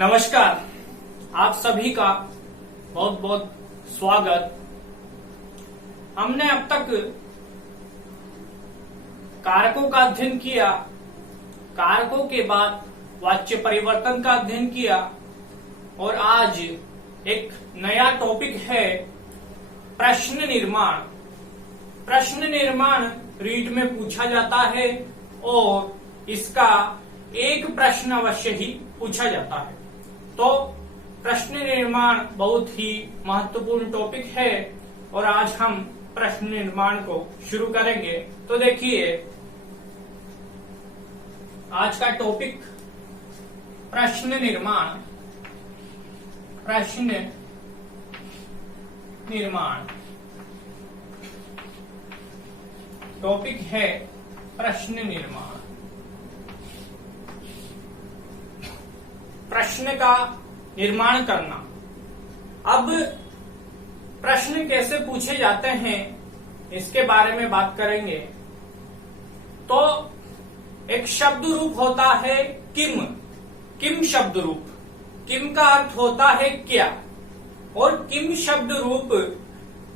नमस्कार, आप सभी का बहुत बहुत स्वागत। हमने अब तक कारकों का अध्ययन किया, कारकों के बाद वाच्य परिवर्तन का अध्ययन किया और आज एक नया टॉपिक है प्रश्न निर्माण। प्रश्न निर्माण रीट में पूछा जाता है और इसका एक प्रश्न अवश्य ही पूछा जाता है। तो प्रश्न निर्माण बहुत ही महत्वपूर्ण टॉपिक है और आज हम प्रश्न निर्माण को शुरू करेंगे। तो देखिए, आज का टॉपिक प्रश्न निर्माण। प्रश्न निर्माण टॉपिक है प्रश्न निर्माण। प्रश्न का निर्माण करना। अब प्रश्न कैसे पूछे जाते हैं इसके बारे में बात करेंगे। तो एक शब्द रूप होता है किम। किम शब्द रूप, किम का अर्थ होता है क्या, और किम शब्द रूप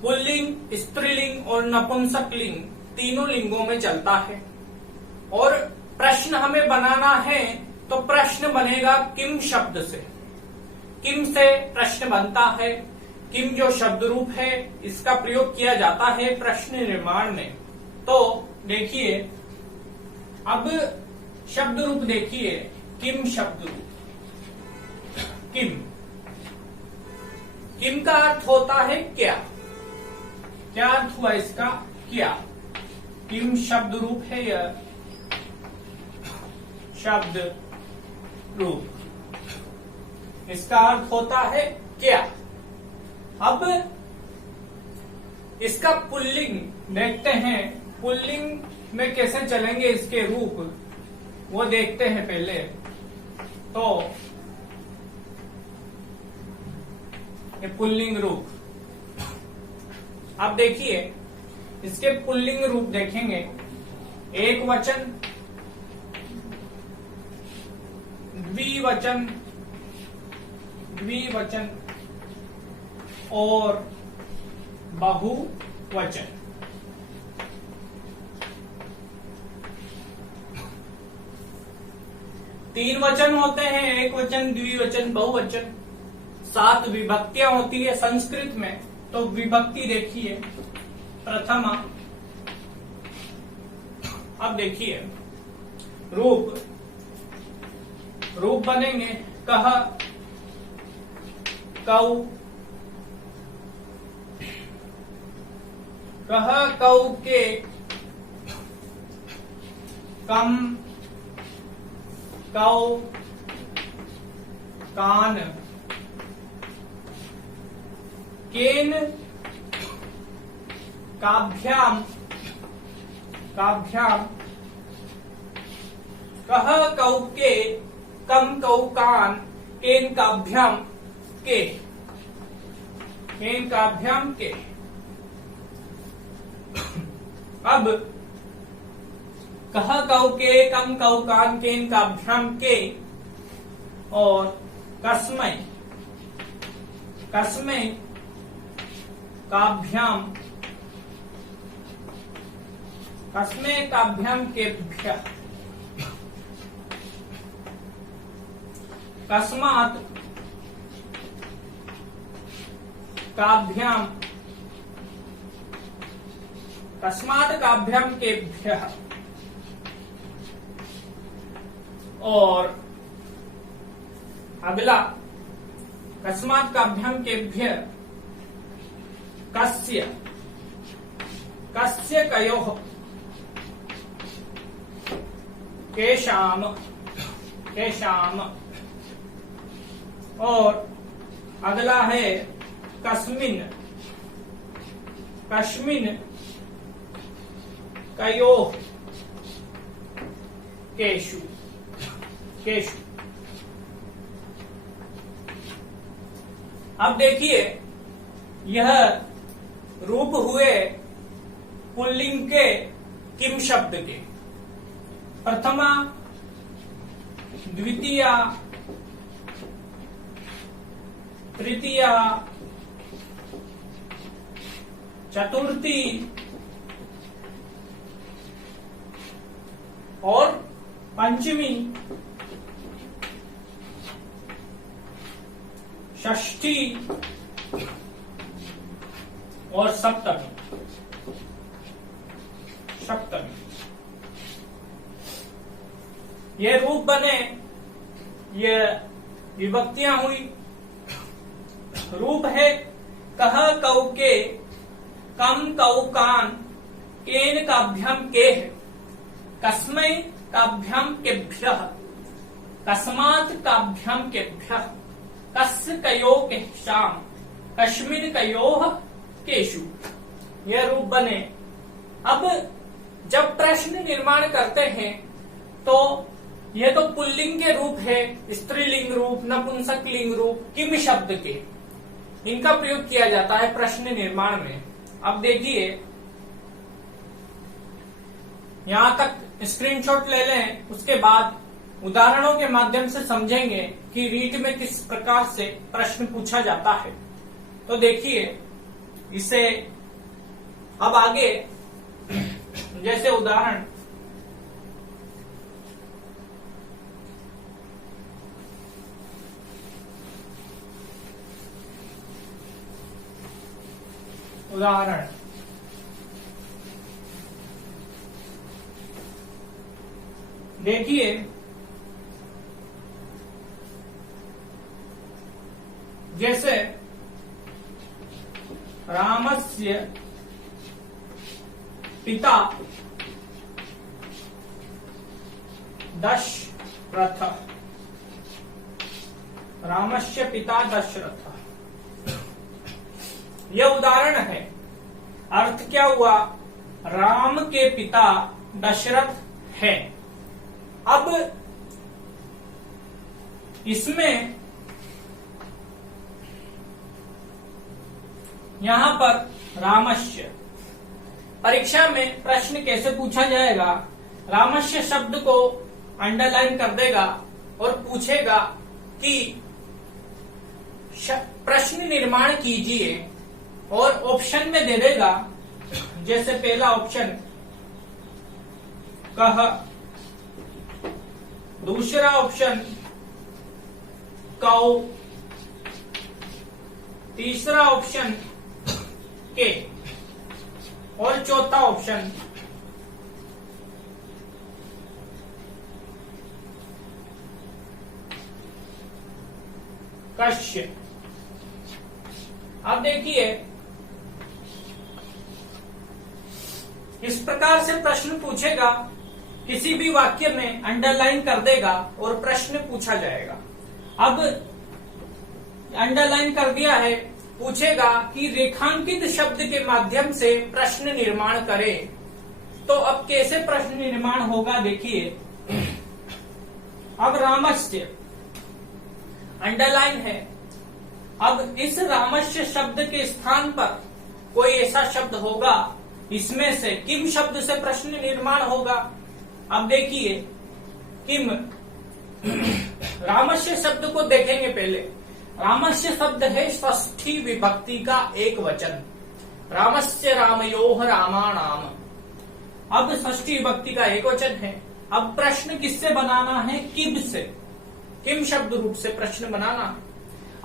पुल्लिंग, स्त्रीलिंग और नपुंसकलिंग तीनों लिंगों में चलता है। और प्रश्न हमें बनाना है तो प्रश्न बनेगा किम शब्द से। किम से प्रश्न बनता है। किम जो शब्द रूप है इसका प्रयोग किया जाता है प्रश्न निर्माण में। तो देखिए, अब शब्द रूप देखिए, किम शब्द रूप। किम, किम का अर्थ होता है क्या। क्या अर्थ हुआ इसका? क्या। किम शब्द रूप है यह शब्द रूप, इसका अर्थ होता है क्या। अब इसका पुल्लिंग देखते हैं, पुल्लिंग में कैसे चलेंगे इसके रूप वो देखते हैं पहले। तो ये पुल्लिंग रूप। अब देखिए, इसके पुल्लिंग रूप देखेंगे। एक वचन, द्विवचन, द्विवचन और बहुवचन। तीन वचन होते हैं, एक वचन, द्विवचन, बहुवचन। 7 विभक्तियां होती है संस्कृत में। तो विभक्ति देखिए, प्रथमा। अब देखिए रूप। रूप बनेंगे कह, कौ, कह कौ के, कम, कौ, कान, केन, काभ्याम, काभ्याम, कह कौ के, कम कौ कान, केन काभ्याम के, केन काभ्याम के। अब कह कौ के, कम कौ कान, केन काभ्याम के और कस्मै, कस्मै काभ्याम, कस्मै काभ्याम केभ्यः, कस्मात् काभ्याम, कस्मात् काभ्याम केभ्यः। और अगला, कस्मात् काभ्याम केभ्यः कस्य, कस्य कयोः, केषाम, केषाम। और अगला है कस्मिन, कस्मिन कयोः, केषु, केषु। अब देखिए, यह रूप हुए पुल्लिंग के किम शब्द के। प्रथमा, द्वितीया, तृतीया, चतुर्थी और पंचमी, षष्ठी और सप्तमी। ये रूप बने, ये विभक्तियां हुई। रूप है कह कौके, कम कौकान, केन काभ्याम केह, कस्मै काभ्याम केभ्यः, कस्मात् काभ्याम केभ्यः, कस्य कयोः केषाम्, कस्मिन् कयोः केषु। यह रूप बने। अब जब प्रश्न निर्माण करते हैं तो यह तो पुल्लिंग के रूप है, स्त्रीलिंग रूप, नपुंसकलिंग रूप, किम शब्द के, इनका प्रयोग किया जाता है प्रश्न निर्माण में। अब देखिए, यहां तक स्क्रीनशॉट ले लें, उसके बाद उदाहरणों के माध्यम से समझेंगे कि रीट में किस प्रकार से प्रश्न पूछा जाता है। तो देखिए इसे अब आगे, जैसे उदाहरण, देखिए जैसे रामस्य पिता दशरथः, रामस्य पिता दशरथ, यह उदाहरण है। अर्थ क्या हुआ? राम के पिता दशरथ है। अब इसमें यहां पर रामस्य, परीक्षा में प्रश्न कैसे पूछा जाएगा? रामस्य शब्द को अंडरलाइन कर देगा और पूछेगा कि प्रश्न निर्माण कीजिए, और ऑप्शन में दे देगा। जैसे पहला ऑप्शन कह, दूसरा ऑप्शन कौ, तीसरा ऑप्शन के, और चौथा ऑप्शन कश्य। अब देखिए, इस प्रकार से प्रश्न पूछेगा, किसी भी वाक्य में अंडरलाइन कर देगा और प्रश्न पूछा जाएगा। अब अंडरलाइन कर दिया है, पूछेगा कि रेखांकित शब्द के माध्यम से प्रश्न निर्माण करें। तो अब कैसे प्रश्न निर्माण होगा? देखिए, अब रामस्य अंडरलाइन है। अब इस रामस्य शब्द के स्थान पर कोई ऐसा शब्द होगा, इसमें से किम शब्द से प्रश्न निर्माण होगा। अब देखिए, किम, रामस्य शब्द को देखेंगे पहले। रामस्य शब्द है षष्ठी विभक्ति का एक वचन। रामस्य रामयोः रामाणाम। अब षष्ठी विभक्ति का एक वचन है। अब प्रश्न किससे बनाना है? किम से, किम शब्द रूप से प्रश्न बनाना है।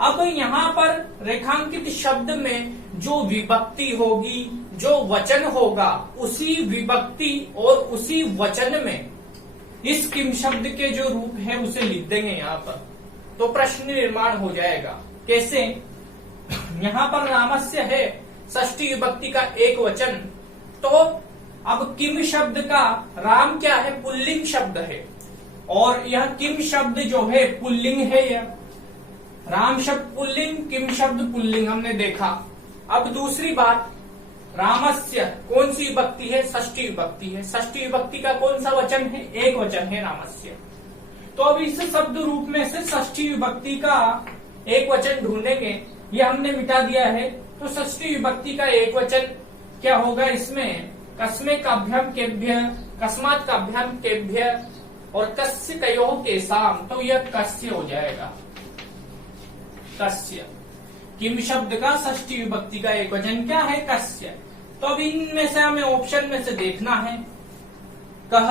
अब यहाँ पर रेखांकित शब्द में जो विभक्ति होगी, जो वचन होगा, उसी विभक्ति और उसी वचन में इस किम शब्द के जो रूप है उसे लिख देंगे यहाँ पर, तो प्रश्न निर्माण हो जाएगा। कैसे? यहाँ पर रामस्य है षष्ठी विभक्ति का एक वचन, तो अब किम शब्द का, राम क्या है? पुल्लिंग शब्द है, और यह किम शब्द जो है पुल्लिंग है। यह राम शब्द पुल्लिंग, किम शब्द पुल्लिंग, हमने देखा। अब दूसरी बात, रामस्य कौन सी विभक्ति है? षष्ठी विभक्ति है। षष्ठी विभक्ति का कौन सा वचन है? एक वचन है रामस्य। तो अब इस शब्द रूप में से षष्ठी विभक्ति का एक वचन ढूंढेंगे। ये हमने मिटा दिया है। तो षष्ठी विभक्ति का एक वचन क्या होगा? इसमें कस्मे काभ्याम केभ्य, कस्मात् काभ्याम केभ्य और कस्य कयोः केसाम, तो यह कस्य हो जाएगा, कस्य। किम शब्द का षष्ठी विभक्ति का एक वचन क्या है? कस्य। तो अब इनमें से हमें ऑप्शन में से देखना है। कह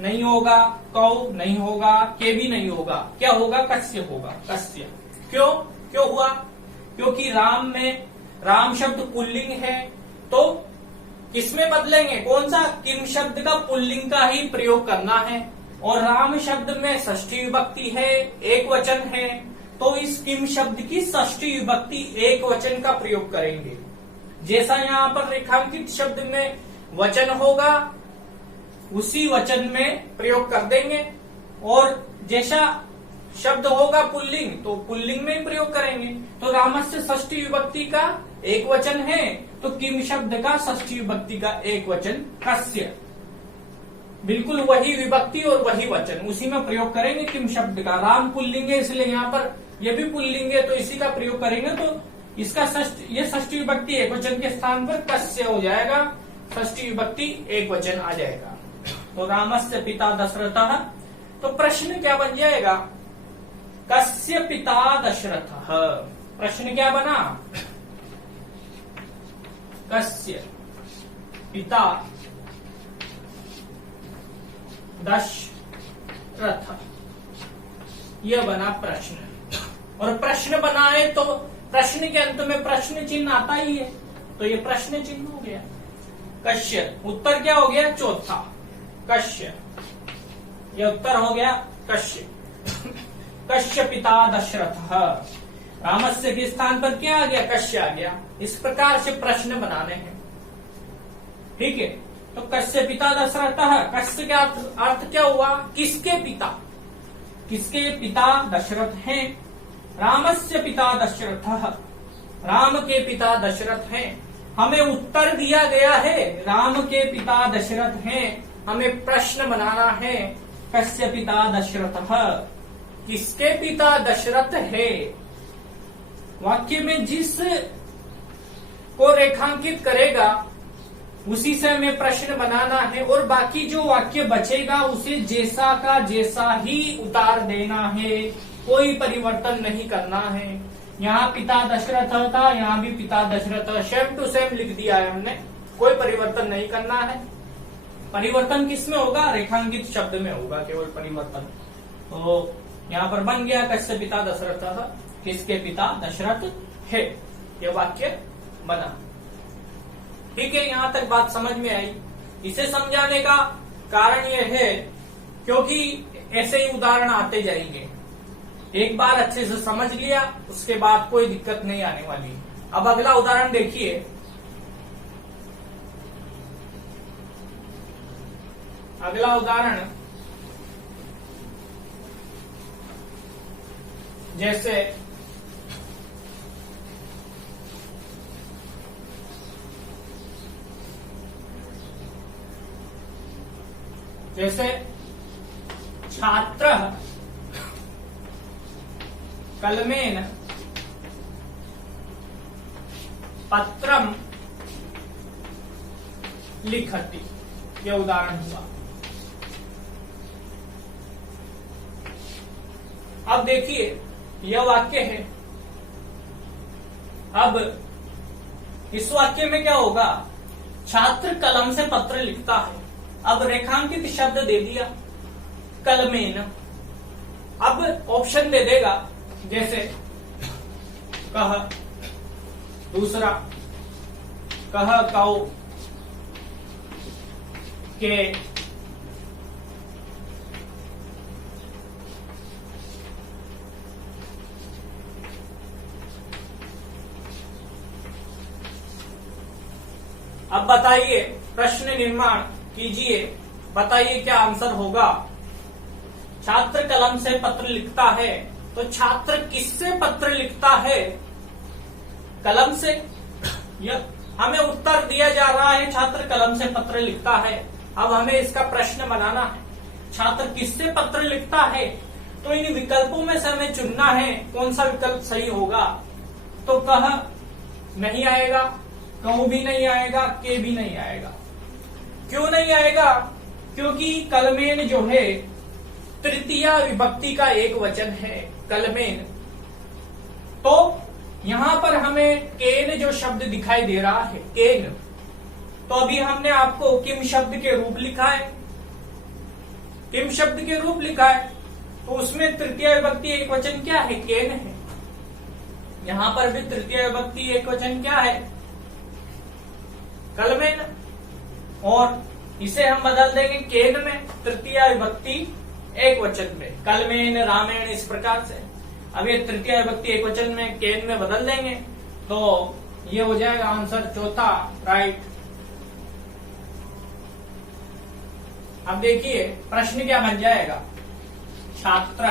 नहीं होगा, कौ नहीं होगा, के भी नहीं होगा, क्या होगा? कस्य होगा। कस्य। क्यों हुआ? क्योंकि राम शब्द पुल्लिंग है, तो किसमें बदलेंगे? कौन सा? किम शब्द का पुल्लिंग का ही प्रयोग करना है, और राम शब्द में षष्ठी विभक्ति है, एक वचन है, तो इस किम शब्द की षष्ठी विभक्ति एक वचन का प्रयोग करेंगे। जैसा यहाँ पर रेखांकित शब्द में वचन होगा उसी वचन में प्रयोग कर देंगे, और जैसा शब्द होगा पुल्लिंग तो पुल्लिंग में ही प्रयोग करेंगे। तो रामस्य षष्ठी विभक्ति का एक वचन है, तो किम शब्द का षष्ठी विभक्ति का एक वचन कस्य। बिल्कुल वही विभक्ति और वही वचन उसी में प्रयोग करेंगे किम शब्द का। राम पुल्लिंग है इसलिए यहाँ पर ये भी पुल्लिंग है, तो इसी का प्रयोग करेंगे, तो इसका ये षष्ठी विभक्ति एक वचन के स्थान पर कस्य हो जाएगा, षष्ठी विभक्ति एक वचन आ जाएगा। तो रामस्य पिता दशरथः, तो प्रश्न क्या बन जाएगा? कस्य पिता दशरथः। प्रश्न क्या बना? कस्य पिता दशरथ, यह बना प्रश्न। और प्रश्न बनाए तो प्रश्न के अंत में प्रश्न चिन्ह आता ही है, तो ये प्रश्न चिन्ह हो गया। कश्य, उत्तर क्या हो गया? चौथा कश्य, ये उत्तर हो गया कश्य। कश्य पिता दशरथ, रामस्य के स्थान पर क्या आ गया? कश्य आ गया। इस प्रकार से प्रश्न बनाने हैं, ठीक है। तो कश्य पिता दशरथ, कश्य का अर्थ क्या हुआ? किसके पिता? किसके पिता दशरथ हैं? रामस्य पिता दशरथ, राम के पिता दशरथ हैं। हमें उत्तर दिया गया है राम के पिता दशरथ हैं, हमें प्रश्न बनाना है कस्य पिता दशरथ, किसके पिता दशरथ है। वाक्य में जिस को रेखांकित करेगा उसी से हमें प्रश्न बनाना है, और बाकी जो वाक्य बचेगा उसे जैसा का जैसा ही उतार देना है, कोई परिवर्तन नहीं करना है। यहाँ पिता दशरथ था, यहाँ भी पिता दशरथ, सेम टू सेम लिख दिया है हमने, कोई परिवर्तन नहीं करना है। परिवर्तन किस में होगा? रेखांकित शब्द में होगा केवल परिवर्तन। तो यहाँ पर बन गया कस्य पिता दशरथ, किसके पिता दशरथ है, यह वाक्य बना। ठीक है, यहाँ तक बात समझ में आई। इसे समझाने का कारण यह है क्योंकि ऐसे ही उदाहरण आते जाएंगे। एक बार अच्छे से समझ लिया उसके बाद कोई दिक्कत नहीं आने वाली। अब अगला उदाहरण देखिए। अगला उदाहरण जैसे छात्र कलमेन पत्रम लिखति, यह उदाहरण हुआ। अब देखिए यह वाक्य है। अब इस वाक्य में क्या होगा? छात्र कलम से पत्र लिखता है। अब रेखांकित शब्द दे दिया कलमेन। अब ऑप्शन दे देगा जैसे कह, दूसरा कह कौ के, अब बताइए, प्रश्न निर्माण कीजिए, बताइए क्या आंसर होगा। छात्र कलम से पत्र लिखता है, तो छात्र किससे पत्र लिखता है? कलम से। यह हमें उत्तर दिया जा रहा है छात्र कलम से पत्र लिखता है। अब हमें इसका प्रश्न बनाना है, छात्र किससे पत्र लिखता है। तो इन विकल्पों में से हमें चुनना है कौन सा विकल्प सही होगा। तो कह नहीं आएगा, कहूं भी नहीं आएगा, के भी नहीं आएगा। क्यों नहीं आएगा? क्योंकि कलमेन जो है तृतीया विभक्ति का एक वचन है कलमेन। तो यहां पर हमें केन जो शब्द दिखाई दे रहा है, केन, तो अभी हमने आपको किम शब्द के रूप लिखा है, किम शब्द के रूप लिखा है, तो उसमें तृतीय विभक्ति एक वचन क्या है, केन है। यहां पर भी तृतीय विभक्ति एक वचन क्या है, कलमेन, और इसे हम बदल देंगे केन में, तृतीय विभक्ति एक वचन में, कलमेन, रामेण, इस प्रकार से। अब ये तृतीय विभक्ति एक वचन में केन में बदल देंगे तो ये हो जाएगा आंसर चौथा, राइट। अब देखिए प्रश्न क्या बन जाएगा, छात्र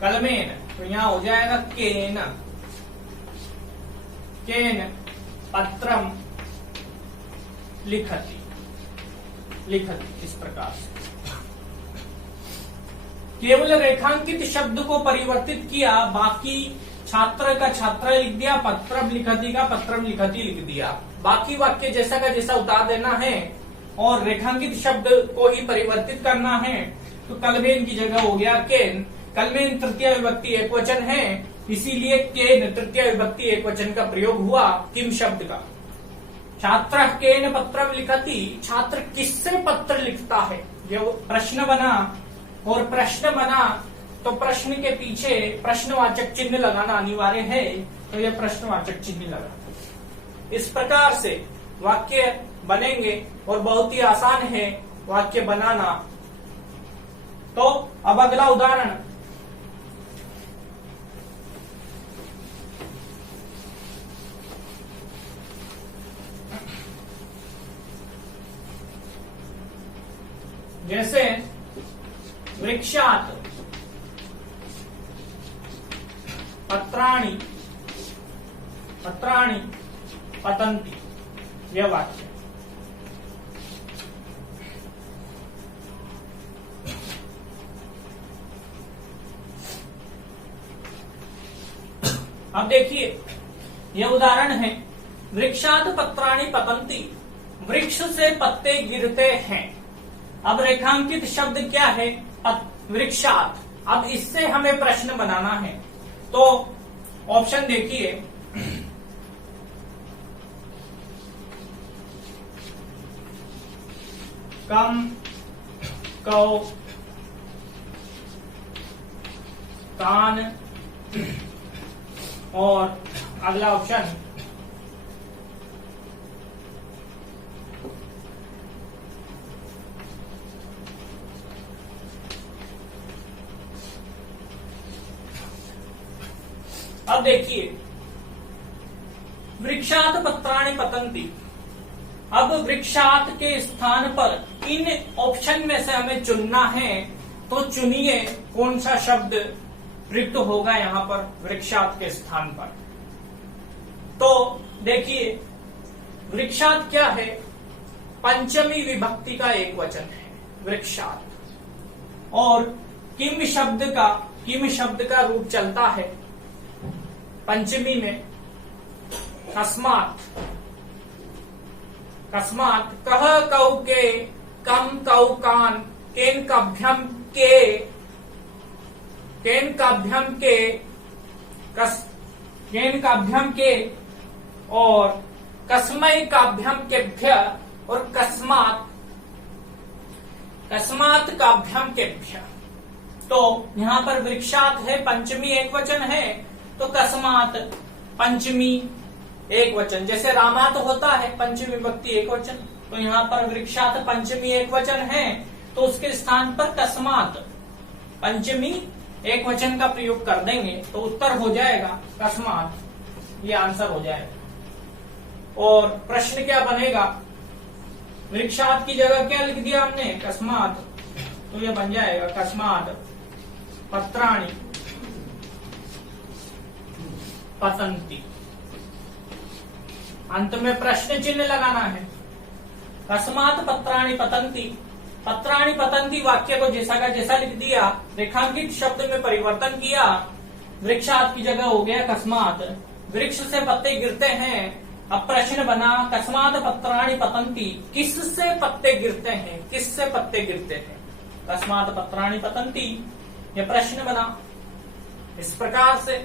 कलमेन, तो यहां हो जाएगा केन, केन पत्रम लिखति, लिखति, इस प्रकार से। केवल रेखांकित शब्द को परिवर्तित किया, बाकी छात्र का छात्र लिख दिया, पत्रम लिखति का पत्रम लिखति लिख दिया। बाकी वाक्य जैसा का जैसा उतार देना है और रेखांकित शब्द को ही परिवर्तित करना है। तो कलमेन की जगह हो गया केन। कलमेन तृतीय विभक्ति एक वचन है, इसीलिए केन तृतीय विभक्ति एक वचन का प्रयोग हुआ किम शब्द का। छात्र केन पत्रम लिखति, छात्र किससे पत्र लिखता है, ये प्रश्न बना, और प्रश्न बना तो प्रश्न के पीछे प्रश्नवाचक चिन्ह लगाना अनिवार्य है, तो यह प्रश्नवाचक चिन्ह लगा। इस प्रकार से वाक्य बनेंगे और बहुत ही आसान है वाक्य बनाना। तो अब अगला उदाहरण, जैसे वृक्षात पत्राणि, पत्राणि पतन्ति, यह वाक्य। अब देखिए यह उदाहरण है, वृक्षात पत्राणि पतन्ति, वृक्ष से पत्ते गिरते हैं। अब रेखांकित शब्द क्या है, वृक्षात। अब इससे हमें प्रश्न बनाना है, तो ऑप्शन देखिए, कम, कौ, कान, और अगला ऑप्शन अब देखिए वृक्षात पत्राणि पतन्ति। अब वृक्षात के स्थान पर इन ऑप्शन में से हमें चुनना है, तो चुनिए कौन सा शब्द प्रयुक्त होगा यहाँ पर वृक्षात के स्थान पर। तो देखिए वृक्षात क्या है, पंचमी विभक्ति का एक वचन है वृक्षात, और किम शब्द का रूप चलता है पंचमी में, कस्मात, कस्मात, कह कौ के, कम कौ कान, केन काभ्यम के, केन काभ्यम के, केन काभ्यम के, और कस्मै काभ्यम केभ्य, और कस्मात, कस्मात काभ्यम केभ्य। तो यहाँ पर वृक्षात है, पंचमी एक वचन है, तो कस्मात पंचमी एक वचन, जैसे रामात होता है पंचमी विभक्ति एक वचन, तो यहाँ पर वृक्षात पंचमी एक वचन है, तो उसके स्थान पर कस्मात पंचमी एक वचन का प्रयोग कर देंगे, तो उत्तर हो जाएगा कस्मात, ये आंसर हो जाएगा। और प्रश्न क्या बनेगा, वृक्षात की जगह क्या लिख दिया हमने, कस्मात, तो ये बन जाएगा कस्मात पत्राणि पतन्ति। अंत में प्रश्न चिन्ह लगाना है, कस्मात पत्राणि पतन्ति, पत्राणि पतन्ति वाक्य को जैसा का जैसा लिख दिया, रेखांकित शब्द में परिवर्तन किया, वृक्षात की जगह हो गया कस्मात, वृक्ष से पत्ते गिरते हैं। अब प्रश्न बना कस्मात पत्राणि पतन्ति, किससे पत्ते गिरते हैं, किससे पत्ते गिरते हैं, कस्मात पत्राणि पतन्ति, यह प्रश्न बना। इस प्रकार से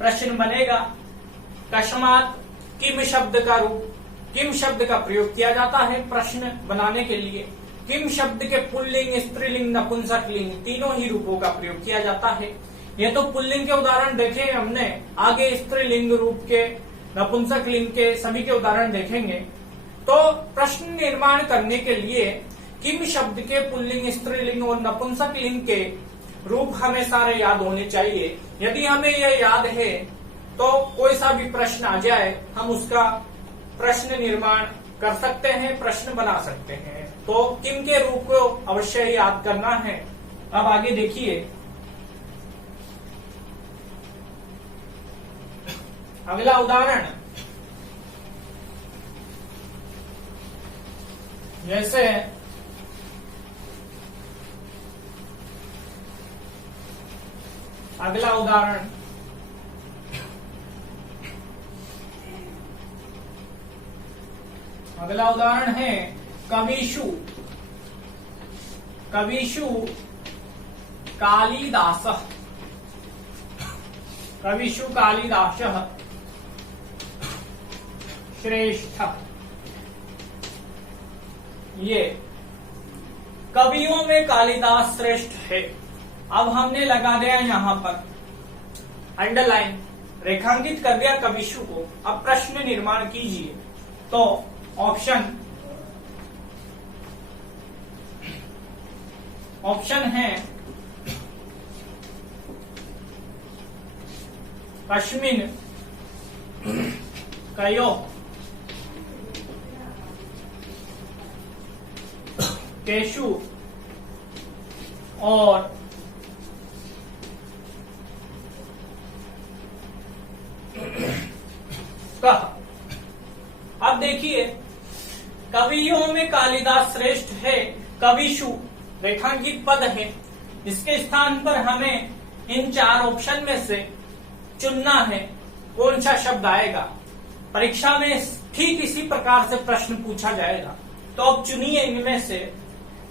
प्रश्न बनेगा। कस्मात किम शब्द का रूप, किम शब्द का प्रयोग किया जाता है प्रश्न बनाने के लिए। किम शब्द के पुल्लिंग, स्त्रीलिंग, नपुंसक लिंग तीनों ही रूपों का प्रयोग किया जाता है। ये तो पुल्लिंग के उदाहरण देखे हमने, आगे स्त्रीलिंग रूप के, नपुंसक लिंग के सभी के उदाहरण देखेंगे। तो प्रश्न निर्माण करने के लिए किम शब्द के पुल्लिंग, स्त्रीलिंग और नपुंसक लिंग के रूप हमें सारे याद होने चाहिए। यदि हमें यह याद है तो कोई सा भी प्रश्न आ जाए हम उसका प्रश्न निर्माण कर सकते हैं, प्रश्न बना सकते हैं। तो किम के रूप को अवश्य ही याद करना है। अब आगे देखिए, अगला उदाहरण, जैसे अगला उदाहरण है कविषु, कविषु कालिदासः, कविषु कालिदासः श्रेष्ठ। ये कवियों में कालिदास श्रेष्ठ है। अब हमने लगा दिया यहां पर अंडरलाइन, रेखांकित कर दिया कविषु को। अब प्रश्न निर्माण कीजिए। तो ऑप्शन है कस्मिन कयो केशु और कह। अब देखिए, कवियों में कालिदास श्रेष्ठ है, कविषु रेखांकित पद है। इसके स्थान पर हमें इन चार ऑप्शन में से चुनना है कौन सा शब्द आएगा। परीक्षा में ठीक इसी प्रकार से प्रश्न पूछा जाएगा। तो अब चुनिए इनमें से।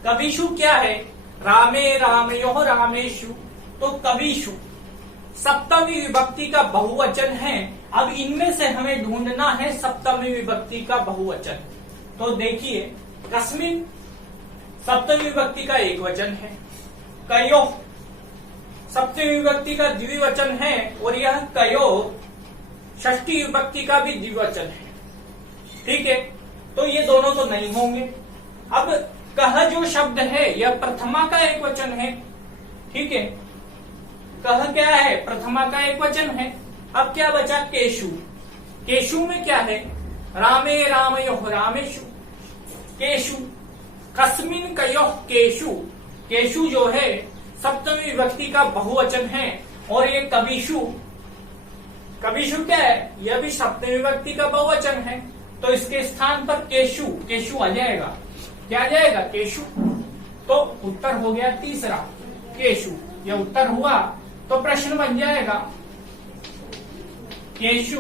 कविषु क्या है? रामे रामयोः रामेषु। तो कविषु सप्तमी विभक्ति का बहुवचन है। अब इनमें से हमें ढूंढना है सप्तमी विभक्ति का बहुवचन। तो देखिए, कस्मिन सप्तमी विभक्ति का एक वचन है, कयो सप्तमी विभक्ति का द्विवचन है, और यह कयो षष्ठी विभक्ति का भी द्विवचन है। ठीक है, तो ये दोनों तो नहीं होंगे। अब कह जो शब्द है यह प्रथमा का एक वचन है। ठीक है, कह क्या है? प्रथमा का एक वचन है। अब क्या बचा? केशु। केशु में क्या है? रामे रामयोः रामेषु। केशु कस्मिन कयोः केशु। केशु जो है सप्तमी विभक्ति का बहुवचन है, और ये कविषु, कविषु क्या है? यह भी सप्तमी विभक्ति का बहुवचन है। तो इसके स्थान पर केशु, केशु आ जाएगा। क्या आ जाएगा? केशु। तो उत्तर हो गया तीसरा, केशु। यह उत्तर हुआ तो प्रश्न बन जाएगा केशु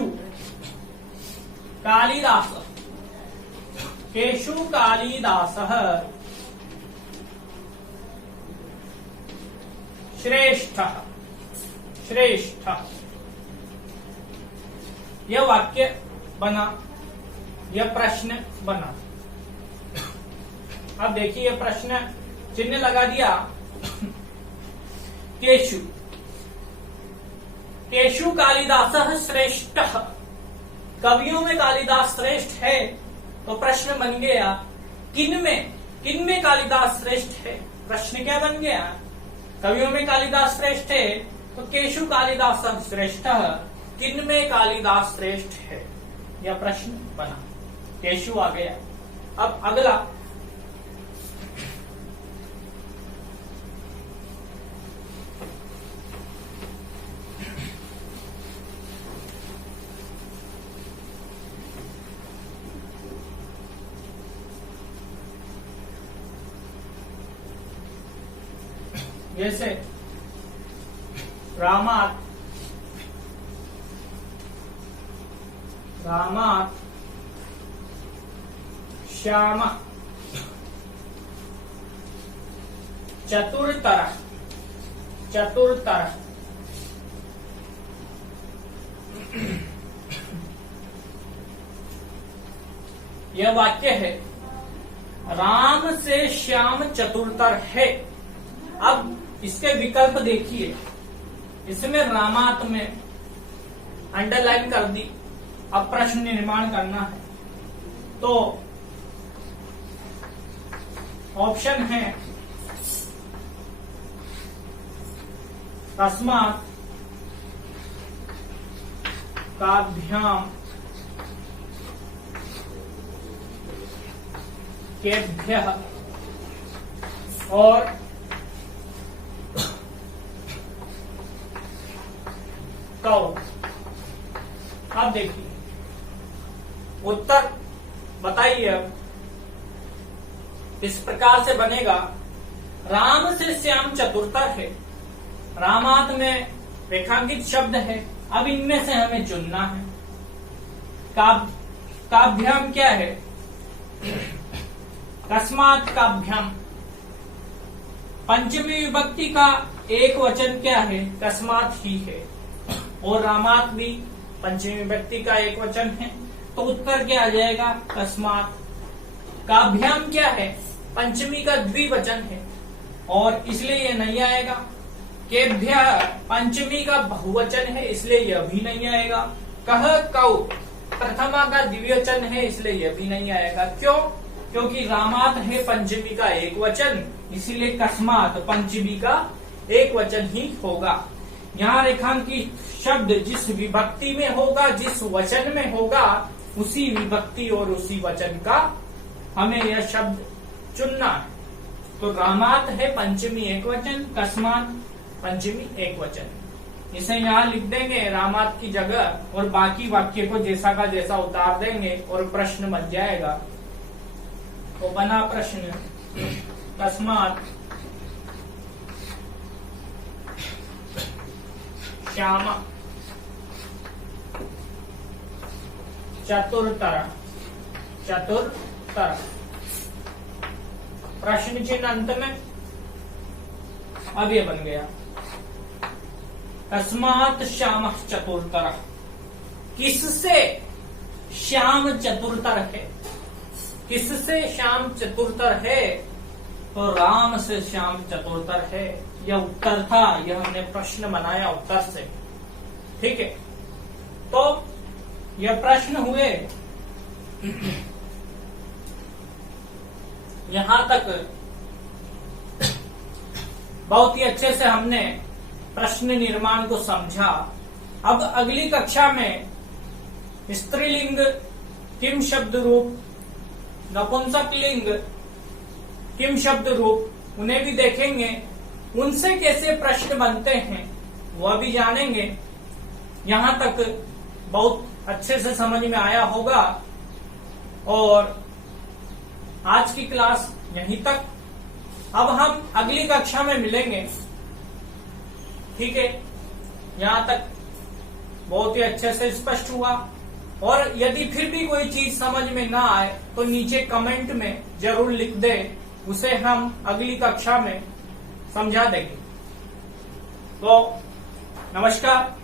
कालिदास, केशु कालिदासः श्रेष्ठः। श्रेष्ठ यह वाक्य बना, यह प्रश्न बना। अब देखिए, यह प्रश्न चिन्ह लगा दिया। केशु, केशु कालिदासः श्रेष्ठः। कवियों में कालिदास श्रेष्ठ है। तो प्रश्न बन गया किनमें कालिदास श्रेष्ठ है। प्रश्न क्या बन गया? कवियों में कालिदास श्रेष्ठ है, तो केशु कालिदासः श्रेष्ठः किनमें कालिदास श्रेष्ठ है, यह प्रश्न बना। केशु आ गया। अब अगला, जैसे रामात, रामात श्याम चतुरतर, चतुरतर यह वाक्य है, राम से श्याम चतुरतर है। अब इसके विकल्प देखिए, इसमें रामात में अंडरलाइन कर दी। अब प्रश्न निर्माण करना है, तो ऑप्शन है तस्मात् काभ्याम केभ्यः और कौ। अब देखिए उत्तर बताइए। अब इस प्रकार से बनेगा, राम से श्याम चतुरतर है, रामात में रेखांकित शब्द है। अब इनमें से हमें चुनना है। काभ्याम क्या है? तस्मात् काभ्याम। पंचमी विभक्ति का एक वचन क्या है? तस्मात् ही है। और रामात भी पंचमी विभक्ति का एक वचन है, तो उत्तर क्या आ जाएगा? तस्मात्। काभ्याम क्या है? पंचमी का द्विवचन है और इसलिए यह नहीं आएगा। केभ्य पंचमी का बहुवचन है, इसलिए यह भी नहीं आएगा। कह कौ प्रथमा का द्विवचन है, इसलिए यह भी नहीं आएगा। क्यों? क्योंकि रामात है पंचमी का एक वचन, इसीलिए कस्मात पंचमी का एक वचन ही होगा। यहाँ रेखांकित शब्द जिस विभक्ति में होगा, जिस वचन में होगा, उसी विभक्ति और उसी वचन का हमें यह शब्द चुनना है। तो रामात है पंचमी एक वचन, कस्मात पंचमी एक वचन। इसे यहाँ लिख देंगे रामात की जगह और बाकी वाक्य को जैसा का जैसा उतार देंगे और प्रश्न बन जाएगा। तो बना प्रश्न, तस्मात् श्याम चतुरतर। चतुरतर प्रश्न चिन्ह अंत में। अब ये बन गया, तस्मात् श्याम चतुरतर। किससे श्याम चतुरतर है? किससे श्याम चतुरतर है? तो राम से श्याम चतुरतर है। यह उत्तर था, यह हमने प्रश्न बनाया उत्तर से। ठीक है, तो यह प्रश्न हुए। यहां तक बहुत ही अच्छे से हमने प्रश्न निर्माण को समझा। अब अगली कक्षा में स्त्रीलिंग किम शब्द रूप, नपुंसक लिंग किम शब्द रूप, उन्हें भी देखेंगे। उनसे कैसे प्रश्न बनते हैं वह भी जानेंगे। यहां तक बहुत अच्छे से समझ में आया होगा। और आज की क्लास यहीं तक। अब हम अगली कक्षा में मिलेंगे। ठीक है, यहां तक बहुत ही अच्छे से स्पष्ट हुआ। और यदि फिर भी कोई चीज समझ में ना आए तो नीचे कमेंट में जरूर लिख दे, उसे हम अगली कक्षा में समझा देंगे। तो नमस्कार।